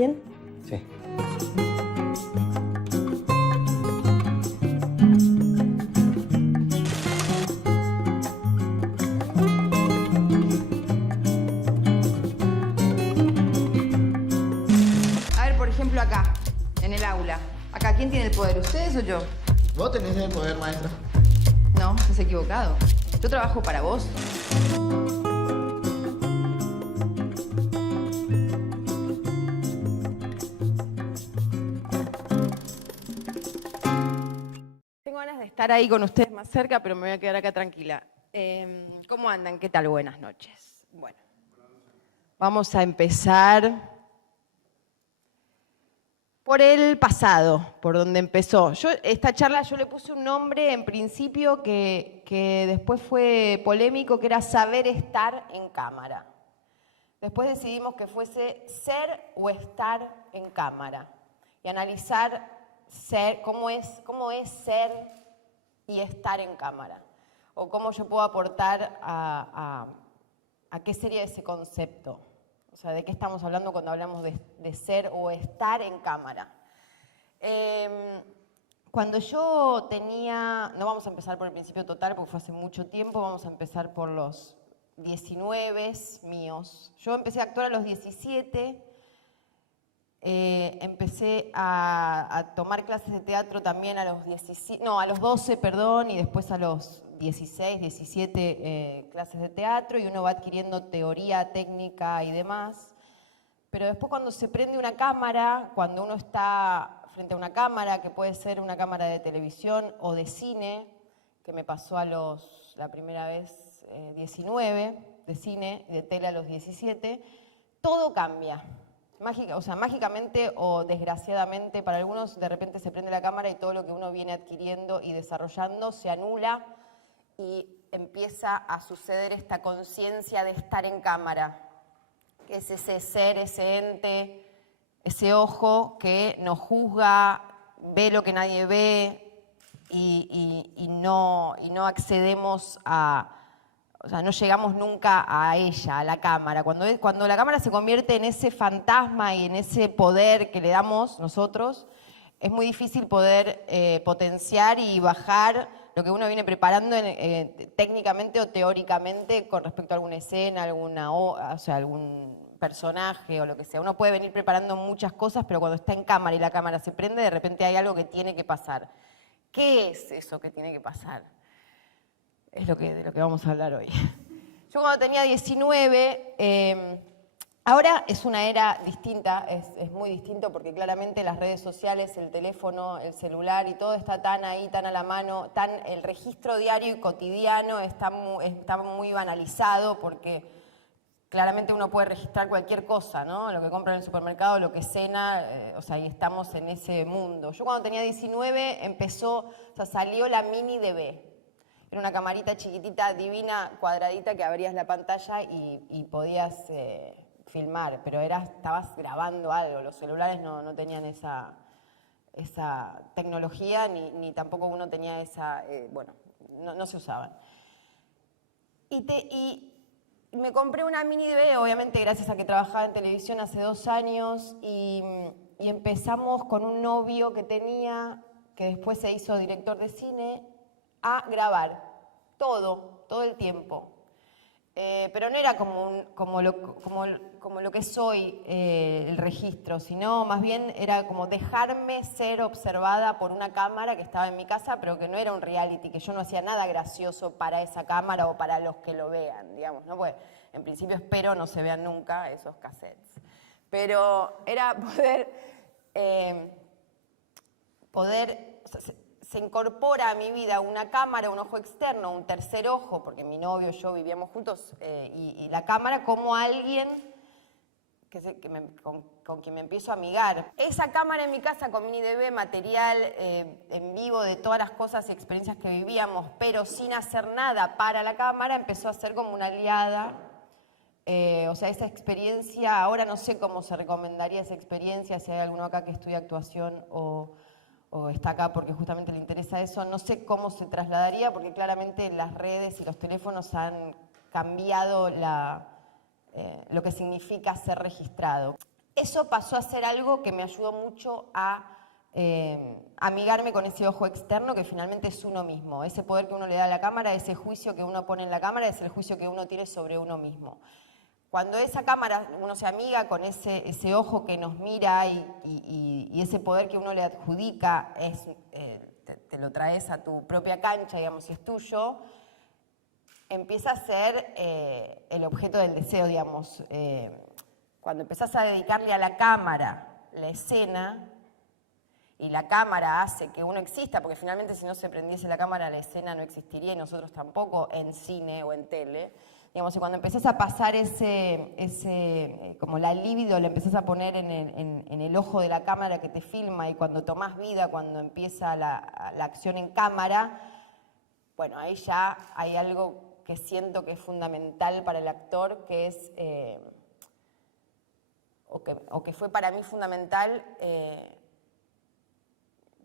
bien? Sí. A ver, por ejemplo, acá, en el aula. Acá, ¿quién tiene el poder? ¿Ustedes o yo? Vos tenés el poder, maestra. No, estás equivocado. Yo trabajo para vos. Tengo ganas de estar ahí con ustedes más cerca, pero me voy a quedar acá tranquila. ¿Cómo andan? ¿Qué tal? Buenas noches. Bueno, vamos a empezar por el pasado, por donde empezó. Esta charla yo le puse un nombre en principio que después fue polémico, que era saber estar en cámara. Después decidimos que fuese ser o estar en cámara y analizar cómo es ser y estar en cámara, o cómo yo puedo aportar a qué sería ese concepto. O sea, ¿de qué estamos hablando cuando hablamos de ser o estar en cámara? Cuando yo tenía, no vamos a empezar por el principio total porque fue hace mucho tiempo, vamos a empezar por los 19 míos. Yo empecé a actuar a los 17, empecé a tomar clases de teatro también a los 12, perdón, y después a los 16, 17 clases de teatro, y uno va adquiriendo teoría, técnica y demás. Pero después cuando se prende una cámara, cuando uno está frente a una cámara, que puede ser una cámara de televisión o de cine, que me pasó la primera vez 19, de cine y de tele a los 17, todo cambia. Mágicamente o desgraciadamente para algunos, de repente se prende la cámara y todo lo que uno viene adquiriendo y desarrollando se anula y empieza a suceder esta conciencia de estar en cámara, que es ese ser, ese ente, ese ojo que nos juzga, ve lo que nadie ve y no accedemos o sea, no llegamos nunca a ella, a la cámara. Cuando la cámara se convierte en ese fantasma y en ese poder que le damos nosotros, es muy difícil poder potenciar y bajar lo que uno viene preparando técnicamente o teóricamente con respecto a alguna escena, algún personaje o lo que sea. Uno puede venir preparando muchas cosas, pero cuando está en cámara y la cámara se prende, de repente hay algo que tiene que pasar. ¿Qué es eso que tiene que pasar? Es de lo que vamos a hablar hoy. Yo cuando tenía 19, ahora es una era distinta, es muy distinto porque claramente las redes sociales, el teléfono, el celular y todo está tan ahí, tan a la mano, el registro diario y cotidiano está muy banalizado porque claramente uno puede registrar cualquier cosa, ¿no? Lo que compra en el supermercado, lo que cena, o sea, y estamos en ese mundo. Yo cuando tenía 19 salió la Mini DV. Era una camarita chiquitita, divina, cuadradita, que abrías la pantalla y podías filmar, pero estabas grabando algo. Los celulares no tenían esa tecnología, ni tampoco uno tenía no se usaban. Y me compré una Mini DV, obviamente gracias a que trabajaba en televisión hace 2 años, y empezamos con un novio que tenía, que después se hizo director de cine, a grabar todo el tiempo. Pero no era como lo que soy el registro, sino más bien era como dejarme ser observada por una cámara que estaba en mi casa, pero que no era un reality, que yo no hacía nada gracioso para esa cámara o para los que lo vean, digamos, ¿no? Pues en principio espero no se vean nunca esos cassettes. Pero era se incorpora a mi vida una cámara, un ojo externo, un tercer ojo, porque mi novio y yo vivíamos juntos, y la cámara como alguien con quien me empiezo a amigar. Esa cámara en mi casa con Mini DV, material en vivo de todas las cosas y experiencias que vivíamos, pero sin hacer nada para la cámara, empezó a ser como una aliada. O sea, esa experiencia, ahora no sé cómo se recomendaría esa experiencia, si hay alguno acá que estudia actuación o está acá porque justamente le interesa eso, no sé cómo se trasladaría porque claramente las redes y los teléfonos han cambiado lo que significa ser registrado. Eso pasó a ser algo que me ayudó mucho a amigarme con ese ojo externo que finalmente es uno mismo. Ese poder que uno le da a la cámara, ese juicio que uno pone en la cámara, es el juicio que uno tiene sobre uno mismo. Cuando esa cámara, uno se amiga con ese ojo que nos mira y ese poder que uno le adjudica, te lo traes a tu propia cancha, digamos, si es tuyo, empieza a ser el objeto del deseo, digamos. Cuando empezás a dedicarle a la cámara la escena, y la cámara hace que uno exista, porque finalmente si no se prendiese la cámara la escena no existiría y nosotros tampoco en cine o en tele. Digamos, y cuando empezás a pasar como la libido, la empezás a poner en el ojo de la cámara que te filma y cuando tomás vida, cuando empieza la acción en cámara, bueno, ahí ya hay algo que siento que es fundamental para el actor, que es, o que fue para mí fundamental,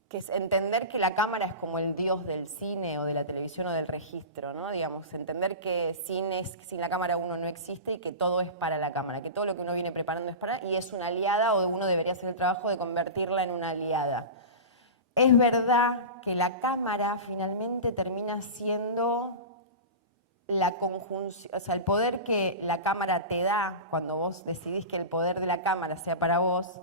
que es entender que la cámara es como el dios del cine o de la televisión o del registro, ¿no? Digamos, entender que sin la cámara uno no existe y que todo es para la cámara, que todo lo que uno viene preparando es para, y es una aliada o uno debería hacer el trabajo de convertirla en una aliada. Es verdad que la cámara finalmente termina siendo la conjunción, o sea, el poder que la cámara te da cuando vos decidís que el poder de la cámara sea para vos,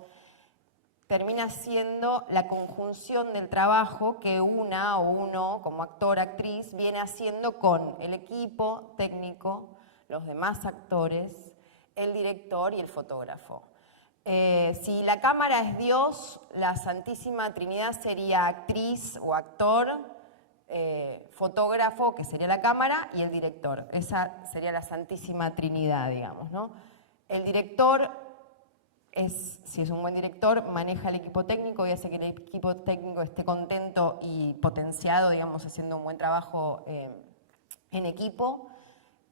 termina siendo la conjunción del trabajo que una o uno, como actor, actriz, viene haciendo con el equipo técnico, los demás actores, el director y el fotógrafo. Si la cámara es Dios, la Santísima Trinidad sería actriz o actor, fotógrafo, que sería la cámara, y el director. Esa sería la Santísima Trinidad, digamos, ¿no? El director si es un buen director, maneja el equipo técnico y hace que el equipo técnico esté contento y potenciado, digamos, haciendo un buen trabajo en equipo.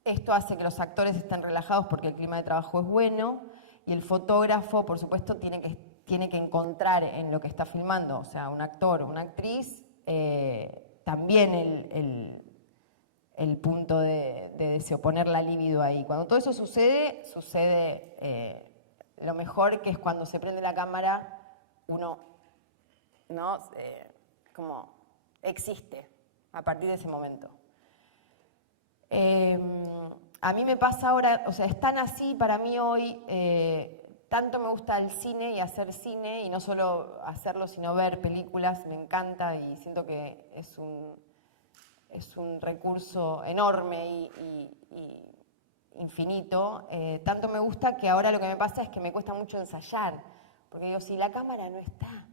Esto hace que los actores estén relajados porque el clima de trabajo es bueno y el fotógrafo, por supuesto, tiene que encontrar en lo que está filmando, o sea, un actor o una actriz, también el punto de deseo, poner la libido ahí. Cuando todo eso sucede lo mejor, que es cuando se prende la cámara, uno, ¿no? Como existe a partir de ese momento. A mí me pasa ahora, o sea, es tan así para mí hoy, tanto me gusta el cine y hacer cine, y no solo hacerlo, sino ver películas, me encanta y siento que es un recurso enorme y infinito, tanto me gusta que ahora lo que me pasa es que me cuesta mucho ensayar, porque digo, si la cámara no está,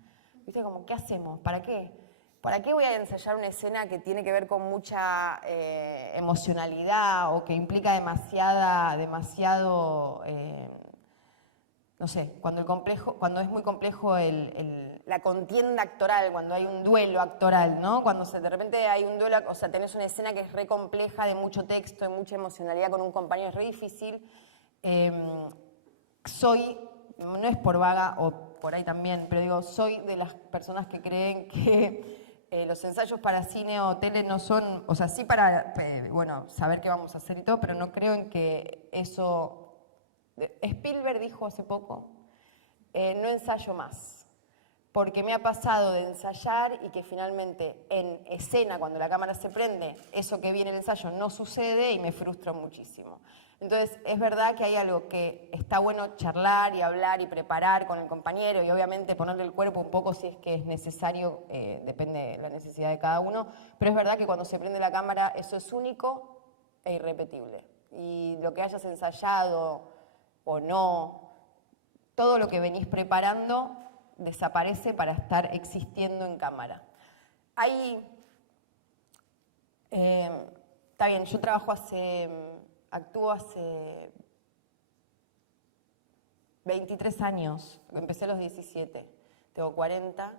¿viste? Como, ¿qué hacemos? ¿Para qué? ¿Para qué voy a ensayar una escena que tiene que ver con mucha emocionalidad o que implica demasiado, no sé, cuando es muy complejo la contienda actoral, cuando hay un duelo actoral, ¿no? Cuando de repente hay un duelo, o sea, tenés una escena que es re compleja, de mucho texto, de mucha emocionalidad con un compañero, es re difícil. No es por vaga o por ahí también, pero digo, soy de las personas que creen que los ensayos para cine o tele no son, o sea, sí para, bueno, saber qué vamos a hacer y todo, pero no creo en que eso... Spielberg dijo hace poco, no ensayo más, porque me ha pasado de ensayar y que finalmente en escena, cuando la cámara se prende, eso que viene en el ensayo no sucede y me frustro muchísimo. Entonces, es verdad que hay algo que está bueno charlar y hablar y preparar con el compañero y obviamente ponerle el cuerpo un poco si es que es necesario, depende de la necesidad de cada uno, pero es verdad que cuando se prende la cámara eso es único e irrepetible. Y lo que hayas ensayado o no, todo lo que venís preparando desaparece para estar existiendo en cámara. Está bien, yo actúo hace 23 años, empecé a los 17, tengo 40,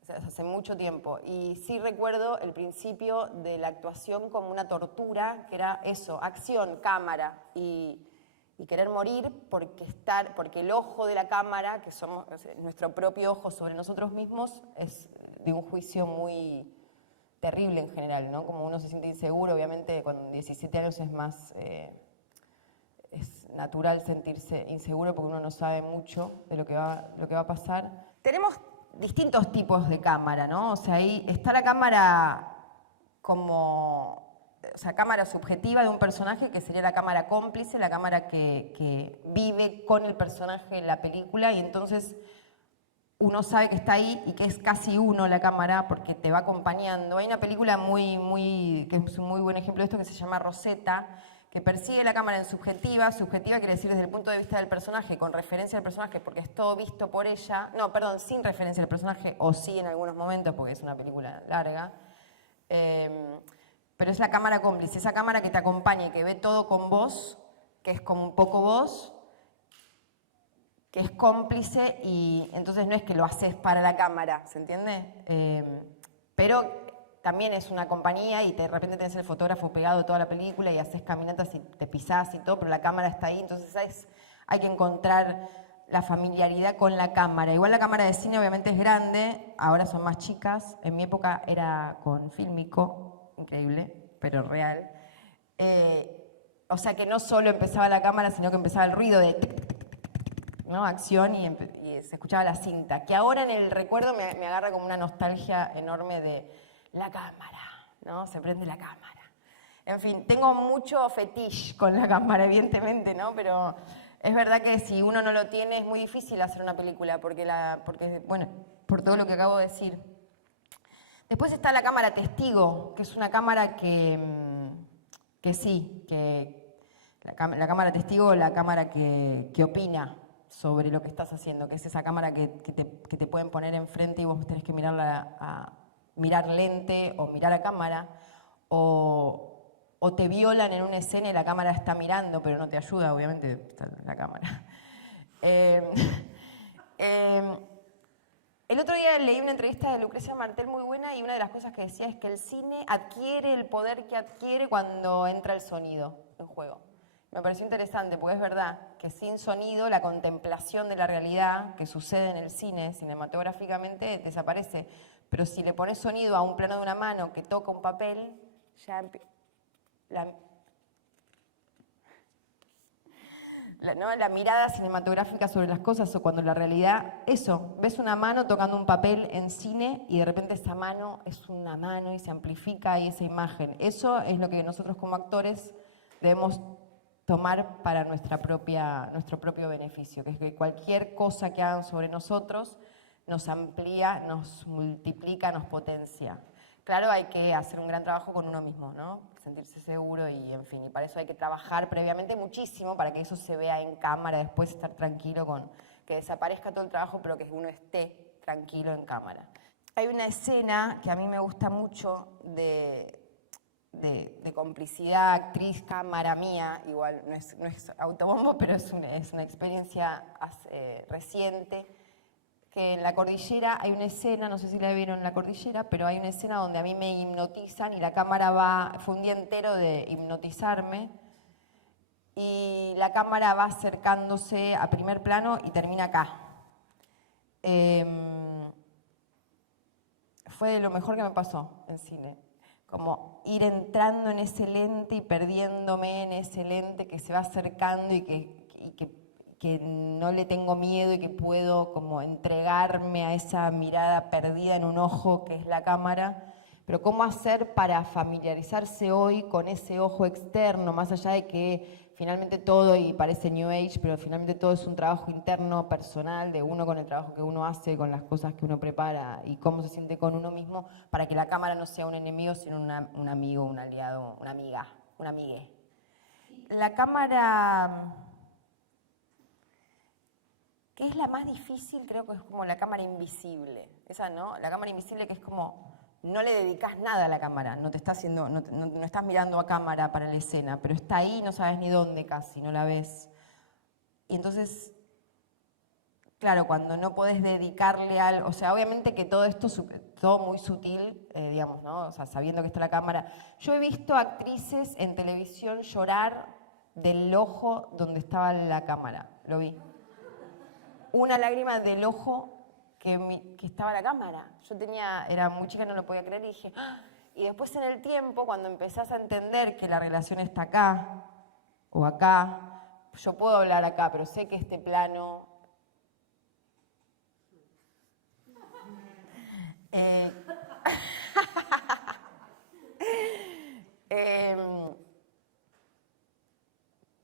o sea, hace mucho tiempo. Y sí recuerdo el principio de la actuación como una tortura, que era eso, acción, cámara y querer morir porque el ojo de la cámara, que somos nuestro propio ojo sobre nosotros mismos, es de un juicio muy terrible en general, ¿no? Como uno se siente inseguro, obviamente con 17 años es más, natural sentirse inseguro porque uno no sabe mucho de lo que va a pasar. Tenemos distintos tipos de cámara, ¿no? O sea, ahí está la cámara cámara subjetiva de un personaje, que sería la cámara cómplice, la cámara que vive con el personaje en la película, y entonces uno sabe que está ahí y que es casi uno la cámara porque te va acompañando. Hay una película que es un muy buen ejemplo de esto, que se llama Rosetta, que persigue la cámara en subjetiva. Subjetiva quiere decir desde el punto de vista del personaje, con referencia al personaje, porque es todo visto por ella. No, perdón, sin referencia al personaje, o sí en algunos momentos, porque es una película larga. Pero es la cámara cómplice, esa cámara que te acompaña y que ve todo con vos, que es como un poco vos, que es cómplice, y entonces no es que lo haces para la cámara, ¿se entiende? Pero también es una compañía y de repente tenés el fotógrafo pegado toda la película y haces caminatas y te pisás y todo, pero la cámara está ahí, entonces hay que encontrar la familiaridad con la cámara. Igual la cámara de cine obviamente es grande, ahora son más chicas, en mi época era con fílmico, increíble, pero real. O sea que no solo empezaba la cámara, sino que empezaba el ruido de tic, tic, tic, ¿no? Acción, y se escuchaba la cinta, que ahora en el recuerdo me agarra como una nostalgia enorme de la cámara, ¿no? Se prende la cámara. En fin, tengo mucho fetiche con la cámara, evidentemente, ¿no? Pero es verdad que si uno no lo tiene es muy difícil hacer una película, porque bueno, por todo lo que acabo de decir. Después está la cámara testigo, que es una cámara que la cámara testigo, la cámara que opina sobre lo que estás haciendo, que es esa cámara que te pueden poner enfrente y vos tenés que mirar lente o mirar a cámara, o te violan en una escena y la cámara está mirando, pero no te ayuda, obviamente, está la cámara. El otro día leí una entrevista de Lucrecia Martel muy buena, y una de las cosas que decía es que el cine adquiere el poder que adquiere cuando entra el sonido en juego. Me pareció interesante porque es verdad que sin sonido la contemplación de la realidad que sucede en el cine cinematográficamente desaparece. Pero si le pones sonido a un plano de una mano que toca un papel, ya la mirada cinematográfica sobre las cosas, o cuando la realidad, ves una mano tocando un papel en cine y de repente esa mano es una mano y se amplifica ahí esa imagen. Eso es lo que nosotros como actores debemos tomar para nuestro propio beneficio, que es que cualquier cosa que hagan sobre nosotros nos amplía, nos multiplica, nos potencia. Claro, hay que hacer un gran trabajo con uno mismo, ¿no? Sentirse seguro y, en fin, y para eso hay que trabajar previamente muchísimo para que eso se vea en cámara, después estar tranquilo con que desaparezca todo el trabajo, pero que uno esté tranquilo en cámara. Hay una escena que a mí me gusta mucho de complicidad, actriz, cámara mía, igual no es autobombo, pero es una experiencia reciente, que en La Cordillera hay una escena, no sé si la vieron en La Cordillera, pero hay una escena donde a mí me hipnotizan y la cámara fue un día entero de hipnotizarme, y la cámara va acercándose a primer plano y termina acá. Fue lo mejor que me pasó en cine, como ir entrando en ese lente y perdiéndome en ese lente que se va acercando y que no le tengo miedo y que puedo como entregarme a esa mirada perdida en un ojo que es la cámara. Pero ¿cómo hacer para familiarizarse hoy con ese ojo externo, más allá de que finalmente todo, y parece New Age, pero finalmente todo es un trabajo interno, personal, de uno con el trabajo que uno hace, con las cosas que uno prepara y cómo se siente con uno mismo, para que la cámara no sea un enemigo, sino un amigo, un aliado, una amiga, un amigue. La cámara que es la más difícil, creo que es como la cámara invisible. Esa, ¿no? La cámara invisible, que es como no le dedicas nada a la cámara, no estás mirando a cámara para la escena, pero está ahí, no sabes ni dónde casi, no la ves. Y entonces, claro, cuando no podés dedicarle algo, o sea, obviamente que todo esto, todo muy sutil, digamos, ¿no? O sea, sabiendo que está la cámara. Yo he visto actrices en televisión llorar del ojo donde estaba la cámara, lo vi. Una lágrima del ojo que estaba la cámara. Era muy chica, no lo podía creer, y dije, ¡ah! Y después en el tiempo, cuando empezás a entender que la relación está acá o acá, yo puedo hablar acá, pero sé que este plano...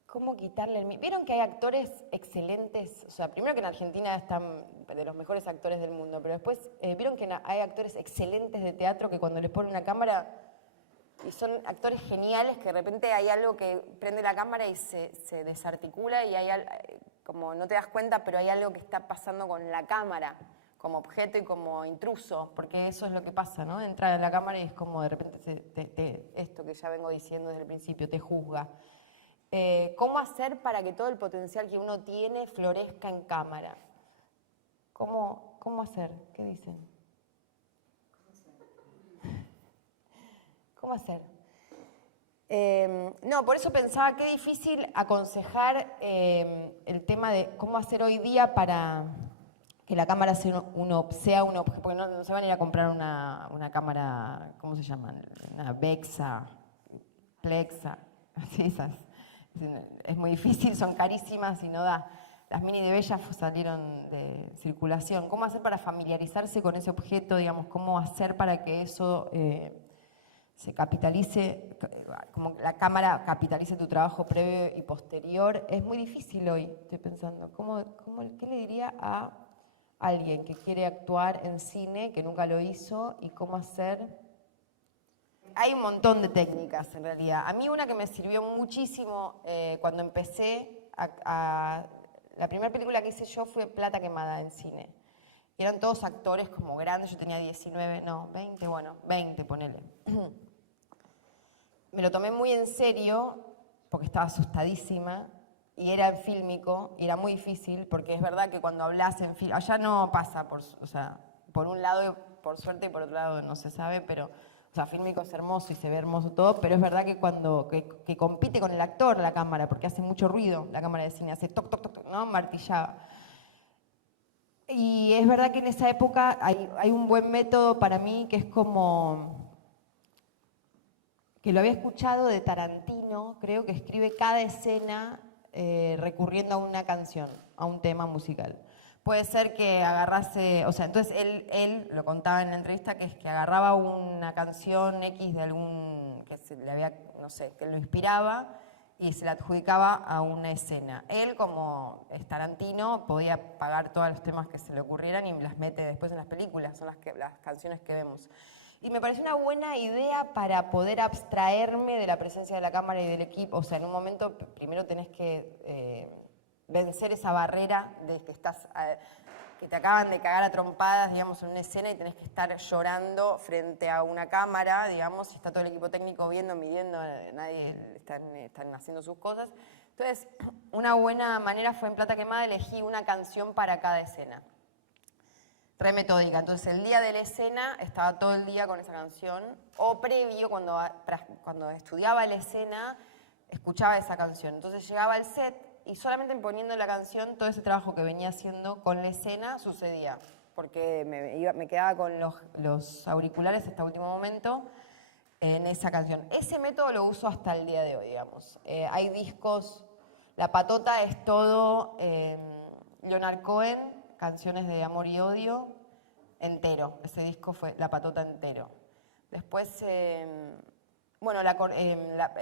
¿Cómo quitarle el miedo? ¿Vieron que hay actores excelentes? O sea, primero que en Argentina están de los mejores actores del mundo, pero después, ¿vieron que hay actores excelentes de teatro que cuando les ponen una cámara, y son actores geniales, que de repente hay algo que prende la cámara y se desarticula y hay como no te das cuenta, pero hay algo que está pasando con la cámara, como objeto y como intruso, porque eso es lo que pasa, ¿no? Entra en la cámara y es como de repente esto que ya vengo diciendo desde el principio, te juzga. ¿Cómo hacer para que todo el potencial que uno tiene florezca en cámara? ¿Cómo hacer? ¿Qué dicen? ¿Cómo hacer? No, por eso pensaba qué difícil aconsejar el tema de cómo hacer hoy día para que la cámara sea un objeto, porque no se van a ir a comprar una cámara, ¿cómo se llaman? Una Vexa, Plexa, así esas. Es muy difícil, son carísimas y no da. Las mini de Bella salieron de circulación. ¿Cómo hacer para familiarizarse con ese objeto? Digamos, ¿cómo hacer para que eso se capitalice, como la cámara capitalice tu trabajo previo y posterior? Es muy difícil hoy, estoy pensando. ¿Qué le diría a alguien que quiere actuar en cine, que nunca lo hizo, y cómo hacer? Hay un montón de técnicas, en realidad. A mí una que me sirvió muchísimo cuando empecé, la primera película que hice yo fue Plata Quemada en cine. Y eran todos actores como grandes, yo tenía 19, no, 20, bueno, 20, ponele. Me lo tomé muy en serio, porque estaba asustadísima, y era en fílmico, y era muy difícil, porque es verdad que cuando hablas en fílmico, allá no pasa, por un lado, por suerte, y por otro lado no se sabe, pero... O sea, fílmico es hermoso y se ve hermoso todo, pero es verdad que cuando que compite con el actor la cámara, porque hace mucho ruido la cámara de cine, hace toc, toc, toc, toc, ¿no? Martillaba. Y es verdad que en esa época hay un buen método para mí que es como, que lo había escuchado de Tarantino, creo que escribe cada escena recurriendo a una canción, a un tema musical. Puede ser que agarrase, o sea, entonces él lo contaba en la entrevista, que es que agarraba una canción X de algún, que se le había, no sé, que lo inspiraba y se la adjudicaba a una escena. Él, como es Tarantino, podía pagar todos los temas que se le ocurrieran y las mete después en las películas, son las canciones que vemos. Y me pareció una buena idea para poder abstraerme de la presencia de la cámara y del equipo. O sea, en un momento primero tenés que... vencer esa barrera de que te acaban de cagar a trompadas, digamos, en una escena y tenés que estar llorando frente a una cámara, digamos, y está todo el equipo técnico viendo, midiendo, nadie están haciendo sus cosas. Entonces, una buena manera fue en Plata Quemada elegí una canción para cada escena. Re metódica. Entonces, el día de la escena estaba todo el día con esa canción, o previo, cuando estudiaba la escena, escuchaba esa canción. Entonces, llegaba al set y solamente poniendo la canción, todo ese trabajo que venía haciendo con la escena sucedía, porque me quedaba con los auriculares hasta último momento en esa canción. Ese método lo uso hasta el día de hoy, digamos. Hay discos, La Patota es todo Leonard Cohen, canciones de amor y odio, entero. Ese disco fue La Patota entero. Después... bueno, la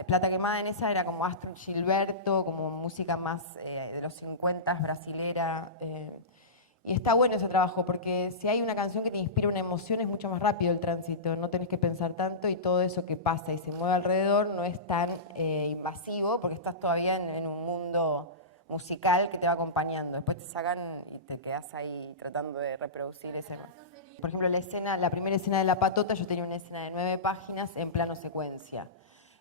Plata Quemada en esa era como Astor Gilberto, como música más de los 50, brasilera. Y está bueno ese trabajo, porque si hay una canción que te inspira una emoción es mucho más rápido el tránsito, no tenés que pensar tanto y todo eso que pasa y se mueve alrededor no es tan invasivo, porque estás todavía en un mundo musical que te va acompañando. Después te sacan y te quedás ahí tratando de reproducir ese... Por ejemplo, la primera escena de La Patota, yo tenía una escena de 9 páginas en plano secuencia.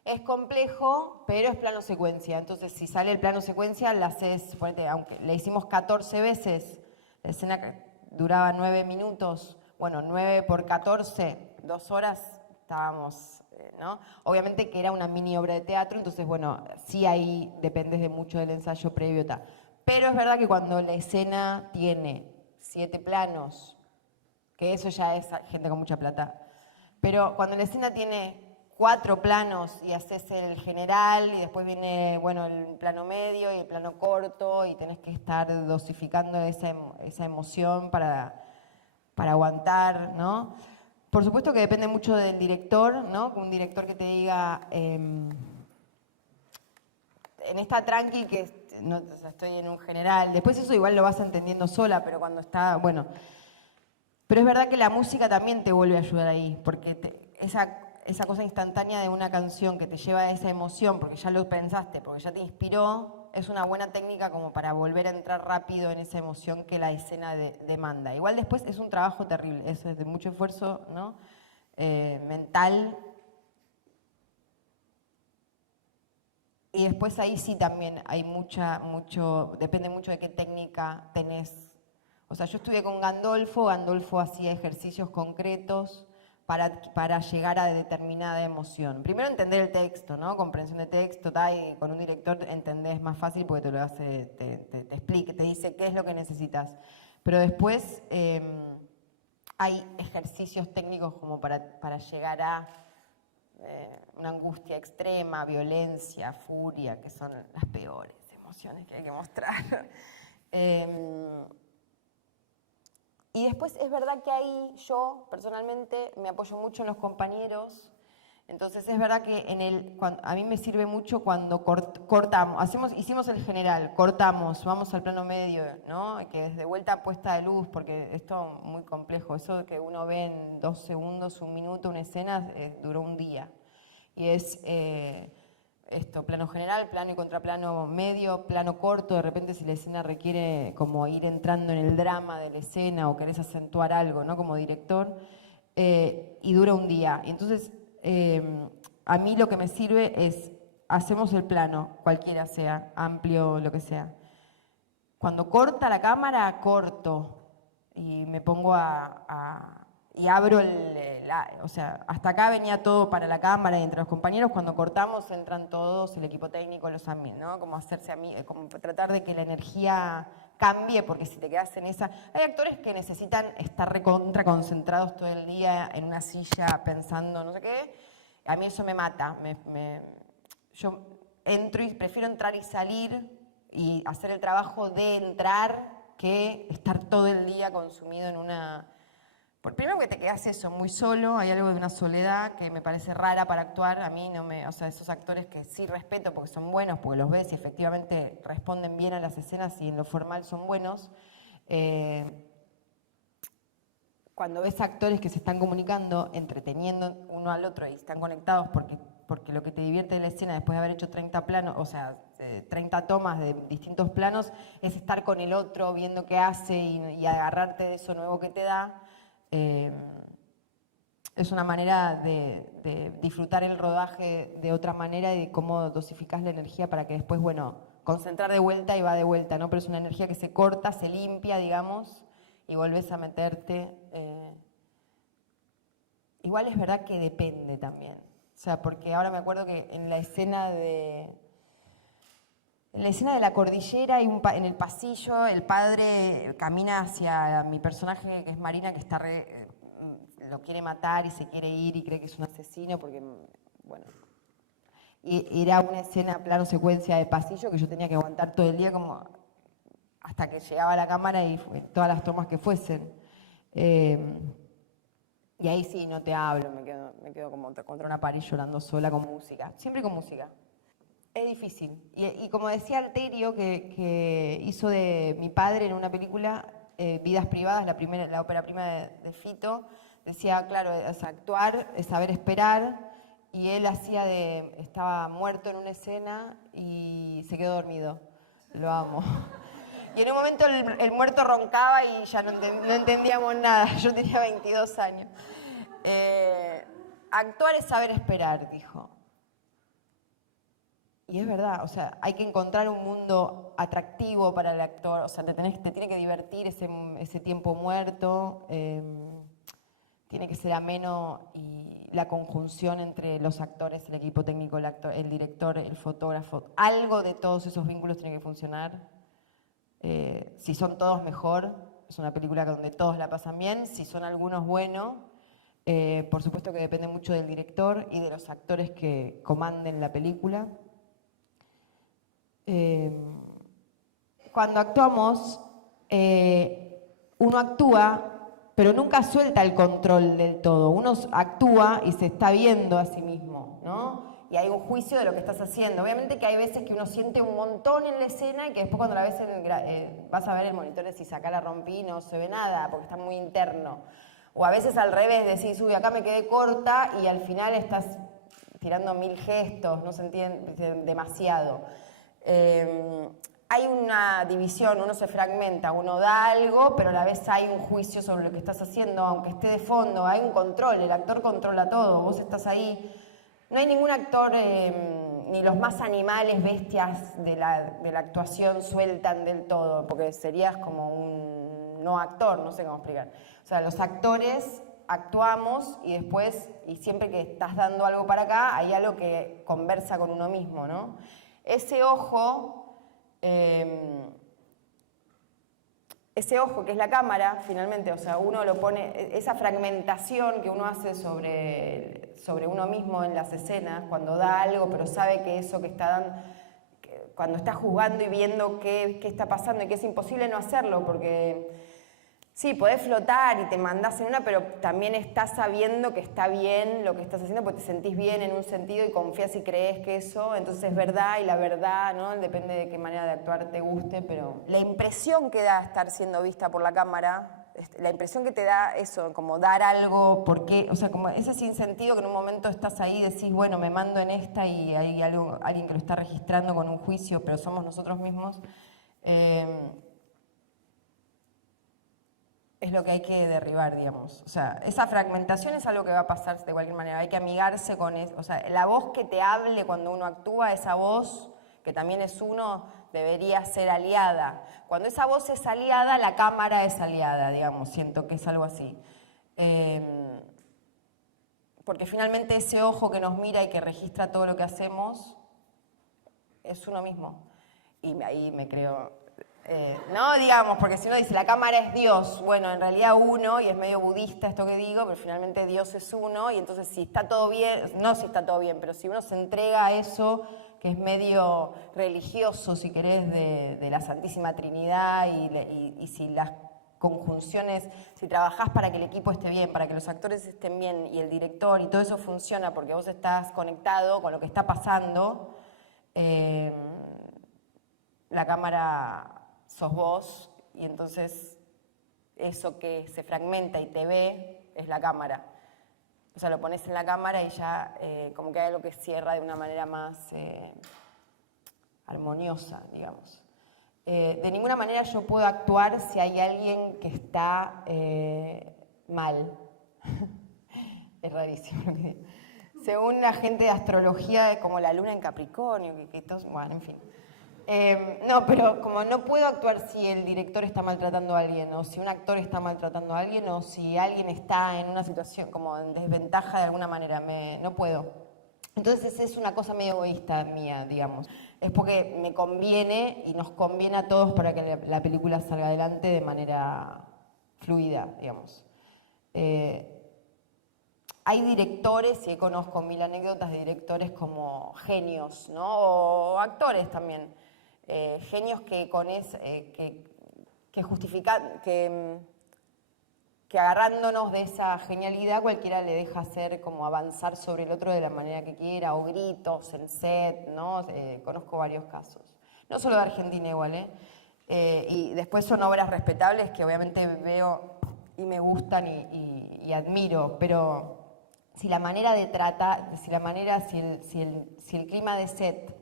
Es complejo, pero es plano secuencia. Entonces, si sale el plano secuencia, la haces, aunque la hicimos 14 veces, la escena duraba 9 minutos, bueno, 9 por 14, 2 horas, estábamos, ¿no? Obviamente que era una mini obra de teatro, entonces, bueno, sí ahí dependes de mucho del ensayo previo, tal. Pero es verdad que cuando la escena tiene 7 planos, que eso ya es gente con mucha plata. Pero cuando la escena tiene 4 planos y haces el general y después viene, bueno, el plano medio y el plano corto y tenés que estar dosificando esa emoción para aguantar, ¿no? Por supuesto que depende mucho del director, ¿no? Un director que te diga, en esta tranqui que no, o sea, estoy en un general, después eso igual lo vas entendiendo sola, pero cuando está, bueno. Pero es verdad que la música también te vuelve a ayudar ahí, porque esa cosa instantánea de una canción que te lleva a esa emoción, porque ya lo pensaste, porque ya te inspiró, es una buena técnica como para volver a entrar rápido en esa emoción que la escena demanda. Igual después es un trabajo terrible, eso es de mucho esfuerzo, ¿no? Mental. Y después ahí sí también hay depende mucho de qué técnica tenés. O sea, yo estudié con Gandolfo hacía ejercicios concretos para llegar a determinada emoción. Primero entender el texto, ¿no? Comprensión de texto, y con un director entendés más fácil porque te lo hace, te explica, te dice qué es lo que necesitas. Pero después hay ejercicios técnicos como para llegar a una angustia extrema, violencia, furia, que son las peores emociones que hay que mostrar. Y después es verdad que ahí yo personalmente me apoyo mucho en los compañeros, entonces es verdad que a mí me sirve mucho cuando cortamos, hicimos el general, cortamos, vamos al plano medio, ¿no? Que desde vuelta puesta de luz, porque esto es muy complejo, eso que uno ve en 2 segundos, 1 minuto, una escena, duró un día. Y es plano general, plano y contraplano medio, plano corto, de repente si la escena requiere como ir entrando en el drama de la escena o querés acentuar algo, ¿no? Como director, y dura un día. Y entonces, a mí lo que me sirve es, hacemos el plano, cualquiera sea, amplio, lo que sea. Cuando corta la cámara, corto y me pongo y abro o sea, hasta acá venía todo para la cámara y entre los compañeros, cuando cortamos entran todos, el equipo técnico, los amigos, ¿no? Como hacerse a mí, como tratar de que la energía cambie, porque si te quedas en esa... Hay actores que necesitan estar recontra concentrados todo el día en una silla pensando no sé qué, a mí eso me mata, yo entro y prefiero entrar y salir y hacer el trabajo de entrar que estar todo el día consumido en una... Primero que te quedas eso, muy solo, hay algo de una soledad que me parece rara para actuar, a mí no me... O sea, esos actores que sí respeto porque son buenos, porque los ves y efectivamente responden bien a las escenas y en lo formal son buenos. Cuando ves actores que se están comunicando, entreteniendo uno al otro y están conectados porque lo que te divierte de la escena después de haber hecho 30 planos, o sea, 30 tomas de distintos planos, es estar con el otro, viendo qué hace y agarrarte de eso nuevo que te da. Es una manera de disfrutar el rodaje de otra manera y de cómo dosificás la energía para que después, bueno, concentrar de vuelta y va de vuelta, ¿no? Pero es una energía que se corta, se limpia, digamos, y volvés a meterte. Igual es verdad que depende también. O sea, porque ahora me acuerdo que en la escena de la cordillera, en el pasillo, el padre camina hacia mi personaje, que es Marina, que está lo quiere matar y se quiere ir y cree que es un asesino, porque, bueno... Y era una escena, plano secuencia de pasillo que yo tenía que aguantar todo el día como hasta que llegaba la cámara y todas las tomas que fuesen. Y ahí sí, no te hablo, me quedo como contra una pared llorando sola con música, siempre con música. Es difícil. Y como decía Alterio, que hizo de mi padre en una película, Vidas Privadas, la ópera prima de Fito, decía, claro, es actuar, es saber esperar, y él estaba muerto en una escena y se quedó dormido. Lo amo. Y en un momento el muerto roncaba y ya no entendíamos nada. Yo tenía 22 años. Actuar es saber esperar, dijo. Y es verdad, o sea, hay que encontrar un mundo atractivo para el actor, o sea, te tiene que divertir ese tiempo muerto, tiene que ser ameno y la conjunción entre los actores, el equipo técnico, el director, el fotógrafo, algo de todos esos vínculos tiene que funcionar. Si son todos mejor, es una película donde todos la pasan bien, si son algunos bueno, Por supuesto que depende mucho del director y de los actores que comanden la película. Cuando actuamos, uno actúa, pero nunca suelta el control del todo. Uno actúa y se está viendo a sí mismo, ¿no? Y hay un juicio de lo que estás haciendo. Obviamente que hay veces que uno siente un montón en la escena y que después cuando la ves vas a ver el monitor y si saca la rompí no se ve nada porque está muy interno. O a veces al revés decís, uy, acá me quedé corta y al final estás tirando 1000 gestos, no se entiende demasiado. Hay una división, uno se fragmenta, uno da algo, pero a la vez hay un juicio sobre lo que estás haciendo, aunque esté de fondo, hay un control, el actor controla todo, vos estás ahí. No hay ningún actor, ni los más animales, bestias de la actuación sueltan del todo, porque serías como un no actor, no sé cómo explicar. O sea, los actores actuamos y después, y siempre que estás dando algo para acá, hay algo que conversa con uno mismo, ¿no? Ese ojo que es la cámara, finalmente, o sea, uno lo pone, esa fragmentación que uno hace sobre uno mismo en las escenas, cuando da algo, pero sabe que eso que está dando, cuando está jugando y viendo qué está pasando y que es imposible no hacerlo, porque sí, podés flotar y te mandás en una, pero también estás sabiendo que está bien lo que estás haciendo porque te sentís bien en un sentido y confías y crees que eso, entonces es verdad y la verdad, ¿no? Depende de qué manera de actuar te guste, pero la impresión que da estar siendo vista por la cámara, la impresión que te da eso, como dar algo, porque, o sea, como ese sinsentido que en un momento estás ahí y decís, bueno, me mando en esta y hay alguien que lo está registrando con un juicio, pero somos nosotros mismos. Es lo que hay que derribar, digamos. O sea, esa fragmentación es algo que va a pasar de cualquier manera. Hay que amigarse con eso. O sea, la voz que te hable cuando uno actúa, esa voz, que también es uno, debería ser aliada. Cuando esa voz es aliada, la cámara es aliada, digamos. Siento que es algo así. Porque finalmente ese ojo que nos mira y que registra todo lo que hacemos es uno mismo. Y ahí me creo... no, digamos, porque si uno dice la cámara es Dios, bueno, en realidad uno, y es medio budista esto que digo, pero finalmente Dios es uno, y entonces si está todo bien, no si está todo bien, pero si uno se entrega a eso, que es medio religioso, si querés, de la Santísima Trinidad, y si las conjunciones, si trabajás para que el equipo esté bien, para que los actores estén bien, y el director, y todo eso funciona porque vos estás conectado con lo que está pasando, la cámara sos vos, y entonces eso que se fragmenta y te ve es la cámara. O sea, lo pones en la cámara y ya como que hay algo que cierra de una manera más armoniosa, digamos. De ninguna manera yo puedo actuar si hay alguien que está mal. Es rarísimo. Según la gente de astrología, como la luna en Capricornio, que todos, bueno, en fin. No, pero como no puedo actuar si el director está maltratando a alguien, o si un actor está maltratando a alguien, o si alguien está en una situación como en desventaja de alguna manera, no puedo. Entonces es una cosa medio egoísta mía, digamos. Es porque me conviene y nos conviene a todos para que la película salga adelante de manera fluida, digamos. Hay directores, y conozco 1000 anécdotas de directores como genios, ¿no? O actores también. Genios que justifican, que agarrándonos de esa genialidad cualquiera le deja hacer como avanzar sobre el otro de la manera que quiera, o gritos en set, ¿no? Conozco varios casos. No solo de Argentina igual, y después son obras respetables que obviamente veo y me gustan y admiro, pero si la manera de tratar, si el clima de set,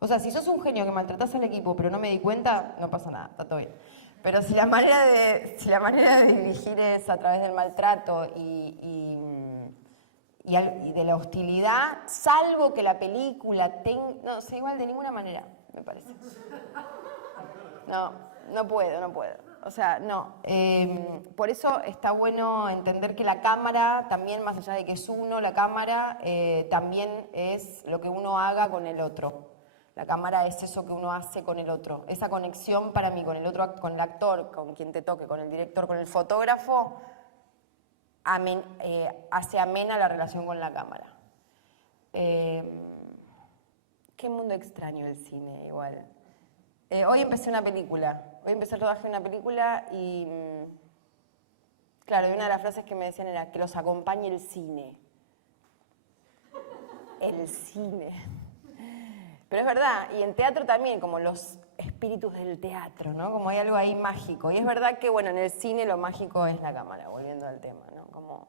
o sea, si sos un genio que maltratás al equipo pero no me di cuenta, no pasa nada, está todo bien. Pero si la manera de dirigir es a través del maltrato y de la hostilidad, salvo que la película tenga... No, o sea, igual de ninguna manera, me parece. No puedo. O sea, no. Por eso está bueno entender que la cámara, también más allá de que es uno, la cámara también es lo que uno haga con el otro. La cámara es eso que uno hace con el otro. Esa conexión para mí con el otro, con el actor, con quien te toque, con el director, con el fotógrafo, hace amena la relación con la cámara. Qué mundo extraño el cine, igual. Hoy empecé una película. Hoy empecé el rodaje de una película y, claro, y una de las frases que me decían era que los acompañe el cine. El cine. Pero es verdad, y en teatro también, como los espíritus del teatro, ¿no? Como hay algo ahí mágico. Y es verdad que, bueno, en el cine lo mágico es la cámara, volviendo al tema, ¿no? Como,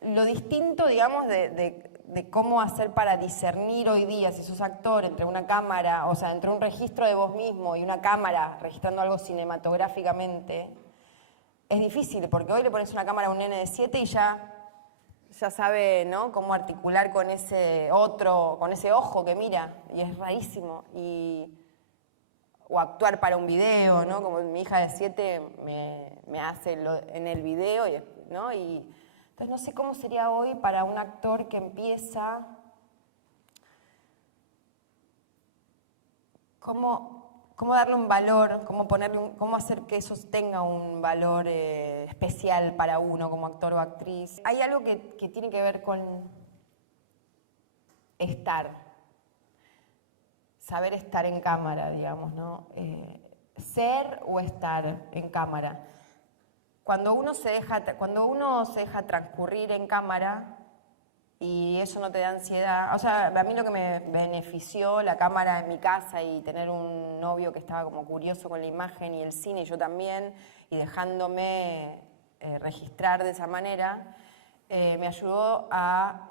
lo distinto, digamos, de cómo hacer para discernir hoy día si sos actor entre una cámara, o sea, entre un registro de vos mismo y una cámara registrando algo cinematográficamente, es difícil, porque hoy le pones una cámara a un nene de 7 y ya sabe, ¿no?, cómo articular con ese otro, con ese ojo que mira, y es rarísimo. O actuar para un video, ¿no? Como mi hija de 7 me hace en el video, ¿no? Y entonces no sé cómo sería hoy para un actor que empieza, cómo darle un valor, cómo hacer que eso tenga un valor especial para uno como actor o actriz. Hay algo que tiene que ver con saber estar en cámara, digamos, ¿no? Ser o estar en cámara. Cuando uno se deja transcurrir en cámara y eso no te da ansiedad, o sea, a mí lo que me benefició la cámara en mi casa y tener un novio que estaba como curioso con la imagen y el cine, y yo también, y dejándome registrar de esa manera, me ayudó a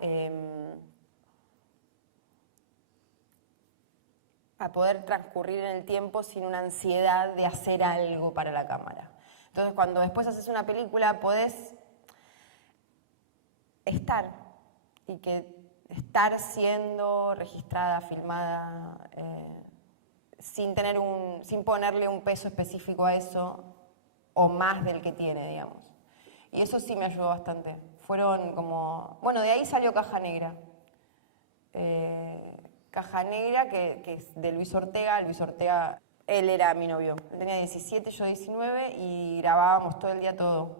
poder transcurrir en el tiempo sin una ansiedad de hacer algo para la cámara. Entonces, cuando después haces una película, podés estar, y que estar siendo registrada, filmada, sin ponerle un peso específico a eso, o más del que tiene, digamos. Y eso sí me ayudó bastante. Fueron como... Bueno, de ahí salió Caja Negra. Caja Negra, que es de Luis Ortega. Luis Ortega, él era mi novio. Él tenía 17, yo 19, y grabábamos todo el día todo.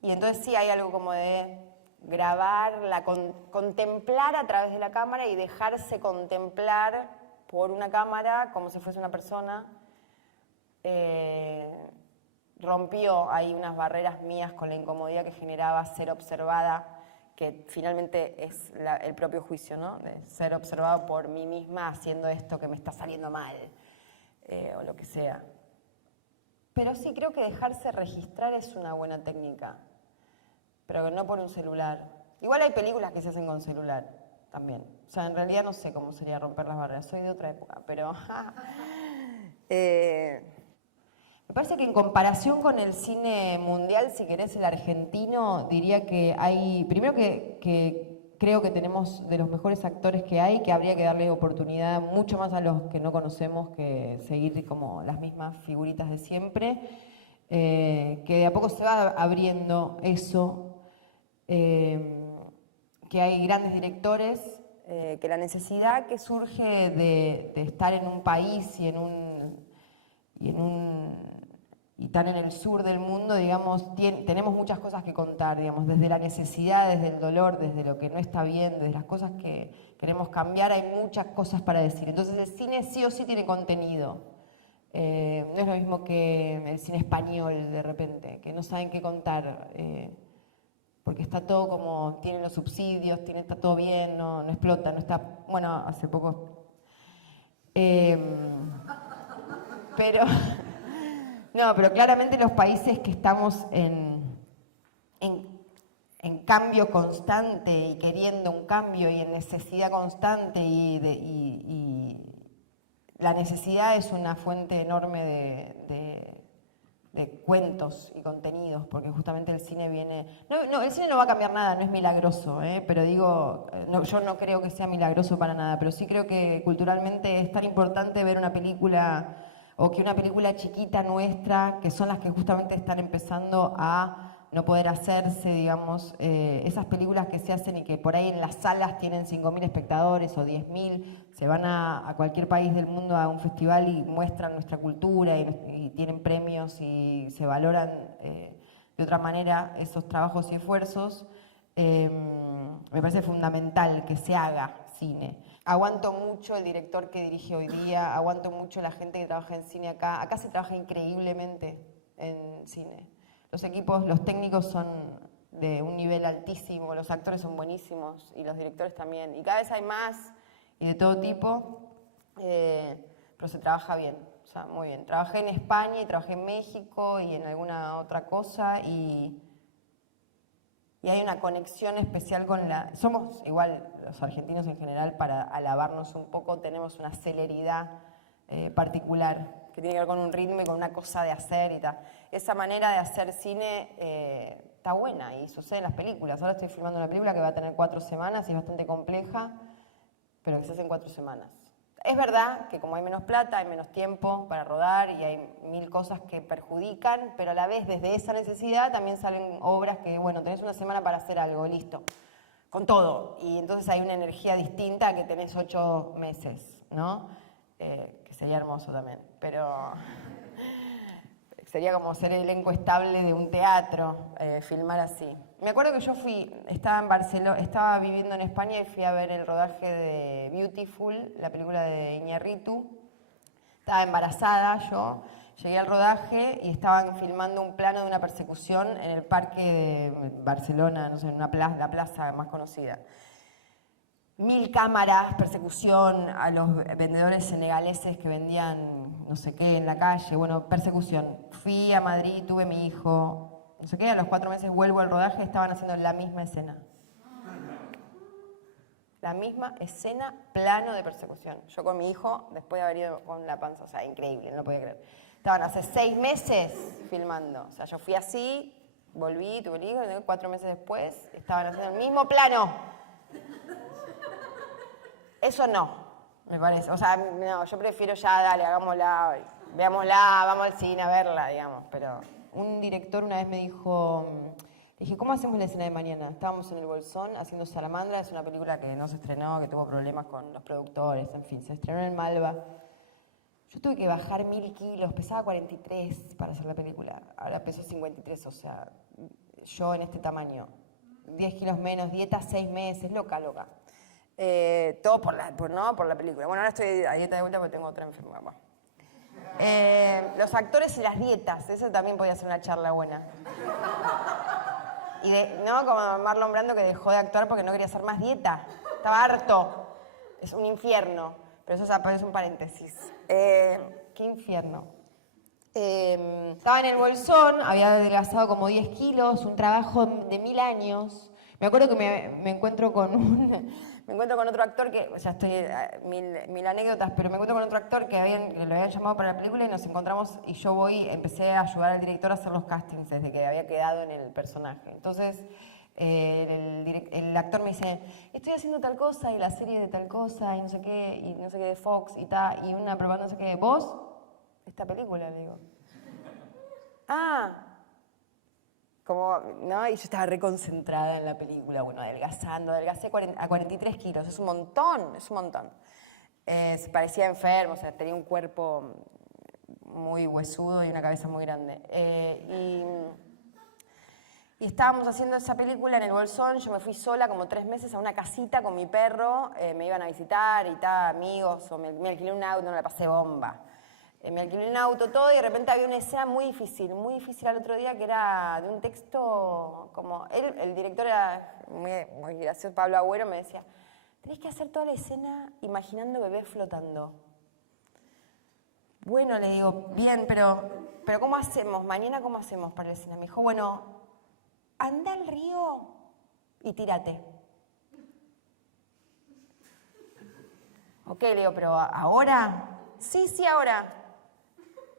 Y entonces sí hay algo como de grabar, contemplar a través de la cámara y dejarse contemplar por una cámara como si fuese una persona. Rompió ahí unas barreras mías con la incomodidad que generaba ser observada, que finalmente es el propio juicio, ¿no? De ser observado por mí misma haciendo esto que me está saliendo mal, o lo que sea. Pero sí, creo que dejarse registrar es una buena técnica, pero no por un celular. Igual hay películas que se hacen con celular también. O sea, en realidad no sé cómo sería romper las barreras, soy de otra época, pero... Me parece que en comparación con el cine mundial, si querés el argentino, diría que hay, primero que creo que tenemos de los mejores actores que hay, que habría que darle oportunidad mucho más a los que no conocemos que seguir como las mismas figuritas de siempre, que de a poco se va abriendo eso, que hay grandes directores, que la necesidad que surge de estar en un país y tan en el sur del mundo, digamos, tenemos muchas cosas que contar, digamos, desde la necesidad, desde el dolor, desde lo que no está bien, desde las cosas que queremos cambiar, hay muchas cosas para decir. Entonces el cine sí o sí tiene contenido. No es lo mismo que el cine español, de repente, que no saben qué contar, porque está todo como, tienen los subsidios, está todo bien, no explota, no está... Bueno, hace poco... pero... No, pero claramente los países que estamos en cambio constante y queriendo un cambio y en necesidad constante y la necesidad es una fuente enorme de cuentos y contenidos, porque justamente el cine viene... No, el cine no va a cambiar nada, no es milagroso, pero digo, yo no creo que sea milagroso para nada, pero sí creo que culturalmente es tan importante ver una película... o que una película chiquita nuestra, que son las que justamente están empezando a no poder hacerse, digamos, esas películas que se hacen y que por ahí en las salas tienen 5.000 espectadores o 10.000, se van a cualquier país del mundo a un festival y muestran nuestra cultura y tienen premios y se valoran de otra manera esos trabajos y esfuerzos. Me parece fundamental que se haga cine. Aguanto mucho el director que dirige hoy día, aguanto mucho la gente que trabaja en cine acá. Acá se trabaja increíblemente en cine. Los equipos, los técnicos son de un nivel altísimo, los actores son buenísimos y los directores también. Y cada vez hay más y de todo tipo, pero se trabaja bien, o sea, muy bien. Trabajé en España y trabajé en México y en alguna otra cosa y hay una conexión especial con la... Somos igual los argentinos en general, para alabarnos un poco, tenemos una celeridad particular que tiene que ver con un ritmo y con una cosa de hacer y tal. Esa manera de hacer cine está buena y sucede en las películas. Ahora estoy filmando una película que va a tener 4 semanas y es bastante compleja, pero que se hace en 4 semanas. Es verdad que como hay menos plata, hay menos tiempo para rodar y hay 1000 cosas que perjudican, pero a la vez desde esa necesidad también salen obras que, bueno, tenés una semana para hacer algo, listo, con todo. Y entonces hay una energía distinta a que tenés 8 meses, ¿no? Que sería hermoso también, pero sería como ser el elenco estable de un teatro, filmar así. Me acuerdo que yo estaba en Barcelona, estaba viviendo en España y fui a ver el rodaje de Beautiful, la película de Iñárritu. Estaba embarazada yo, llegué al rodaje y estaban filmando un plano de una persecución en el parque de Barcelona, no sé, en la plaza más conocida. 1000 cámaras, persecución a los vendedores senegaleses que vendían no sé qué en la calle, bueno, persecución. Fui a Madrid, tuve mi hijo, no sé qué, a los 4 meses vuelvo al rodaje, estaban haciendo la misma escena. La misma escena, plano de persecución. Yo con mi hijo, después de haber ido con la panza, o sea, increíble, no lo podía creer. Estaban hace 6 meses filmando, o sea, yo fui así, volví, tuve el hijo, y 4 meses después estaban haciendo el mismo plano. Eso no, me parece. O sea, no, yo prefiero ya, dale, hagámosla, veámosla, vamos al cine a verla, digamos. Pero un director una vez me dijo, le dije, ¿cómo hacemos la escena de mañana? Estábamos en el Bolsón haciendo Salamandra, es una película que no se estrenó, que tuvo problemas con los productores, en fin, se estrenó en Malva. Yo tuve que bajar 1000 kilos, pesaba 43 para hacer la película, ahora peso 53, o sea, yo en este tamaño, 10 kilos menos, dieta 6 meses, loca. Todo por la película. Bueno, ahora estoy a dieta de vuelta porque tengo otra enfermedad. Los actores y las dietas, eso también podía ser una charla buena. Y no como Marlon Brando, que dejó de actuar porque no quería hacer más dieta. Estaba harto. Es un infierno. Pero eso es un paréntesis. ¿Qué infierno? Estaba en el Bolsón, había adelgazado como 10 kilos, un trabajo de 1000 años. Me acuerdo que me encuentro con otro actor que, ya estoy mil anécdotas, pero me encuentro con otro actor que lo habían llamado para la película y nos encontramos y yo empecé a ayudar al director a hacer los castings desde que había quedado en el personaje. Entonces el actor me dice, estoy haciendo tal cosa y la serie de tal cosa y no sé qué de Fox y tal, y una propaganda no sé qué, ¿vos? Esta película, le digo. Como, ¿no? Y yo estaba reconcentrada en la película, bueno, adelgacé a 43 kilos, es un montón. Se parecía enfermo, o sea, tenía un cuerpo muy huesudo y una cabeza muy grande. Y estábamos haciendo esa película en el Bolsón, yo me fui sola como 3 meses a una casita con mi perro, me iban a visitar y tal, amigos, o me alquilé un auto, no la pasé bomba. Me alquilé un auto, todo, y de repente había una escena muy difícil al otro día, que era de un texto, como el director era muy gracioso, Pablo Agüero, me decía, tenés que hacer toda la escena imaginando bebés flotando. Bueno, le digo, bien, pero ¿cómo hacemos? Mañana, ¿cómo hacemos para la escena? Me dijo, bueno, anda al río y tírate. Ok, le digo, pero ¿ahora? Sí, ahora.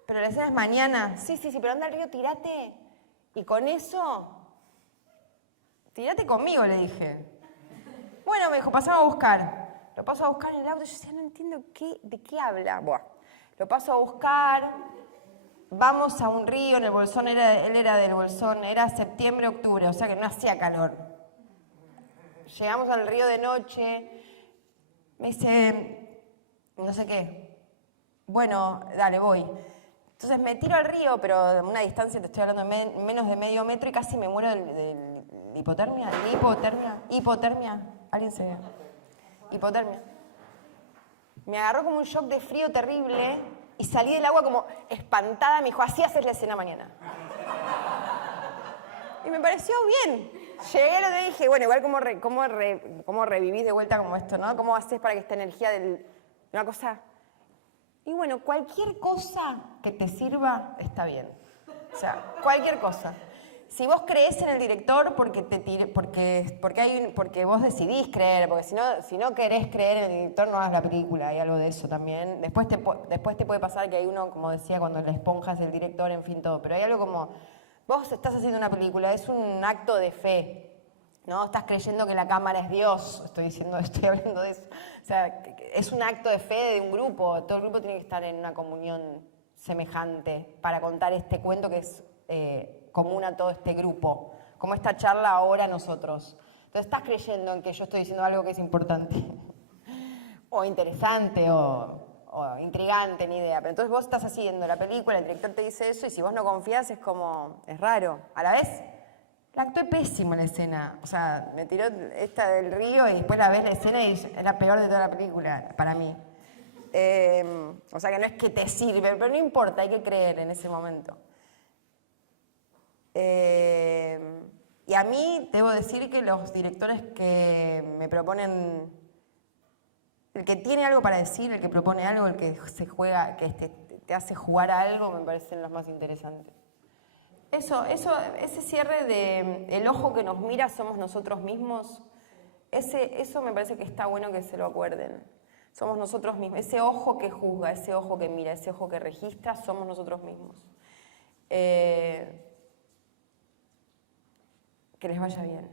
Pero la escena es mañana. Sí, pero anda al río, tírate. Y con eso, tírate conmigo, le dije. Bueno, me dijo, pasamos a buscar. Lo paso a buscar en el auto. Yo decía, no entiendo de qué habla. Buah. Lo paso a buscar. vamos a un río, en el Bolsón, él era del Bolsón, era septiembre, octubre, o sea que no hacía calor. Llegamos al río de noche, me dice, no sé qué, bueno, dale, voy. Entonces me tiro al río, pero a una distancia, te estoy hablando de menos de medio metro y casi me muero de hipotermia. Hipotermia. ¿Alguien se ve? Hipotermia. Me agarró como un shock de frío terrible y salí del agua como espantada. Me dijo, así haces la escena mañana. Y me pareció bien. Llegué a lo que dije, bueno, igual cómo revivís de vuelta como esto, ¿no? ¿Cómo haces para que esta energía de una cosa... Y bueno, cualquier cosa que te sirva está bien. O sea, cualquier cosa. Si vos creés en el director porque vos decidís creer, porque si no querés creer en el director, no hagas la película, hay algo de eso también. Después te puede pasar que hay uno, como decía, cuando la esponja es el director, en fin, todo. Pero hay algo como, vos estás haciendo una película, es un acto de fe. ¿No? Estás creyendo que la cámara es Dios, estoy hablando de eso. O sea, es un acto de fe de un grupo, todo el grupo tiene que estar en una comunión semejante para contar este cuento que es común a todo este grupo, como esta charla ahora nosotros. Entonces estás creyendo en que yo estoy diciendo algo que es importante, o interesante, o intrigante, ni idea. Pero entonces vos estás haciendo la película, el director te dice eso, y si vos no confías es como, es raro. A la vez... La actué pésimo en la escena. O sea, me tiró esta del río y después la ves la escena y es la peor de toda la película, para mí. O sea, que no es que te sirve, pero no importa, hay que creer en ese momento. Y a mí, debo decir que los directores que me proponen... El que tiene algo para decir, el que propone algo, el que se juega, que te hace jugar a algo, me parecen los más interesantes. Ese cierre de el ojo que nos mira somos nosotros mismos, eso me parece que está bueno que se lo acuerden. Somos nosotros mismos. Ese ojo que juzga, ese ojo que mira, ese ojo que registra, somos nosotros mismos. Que les vaya bien.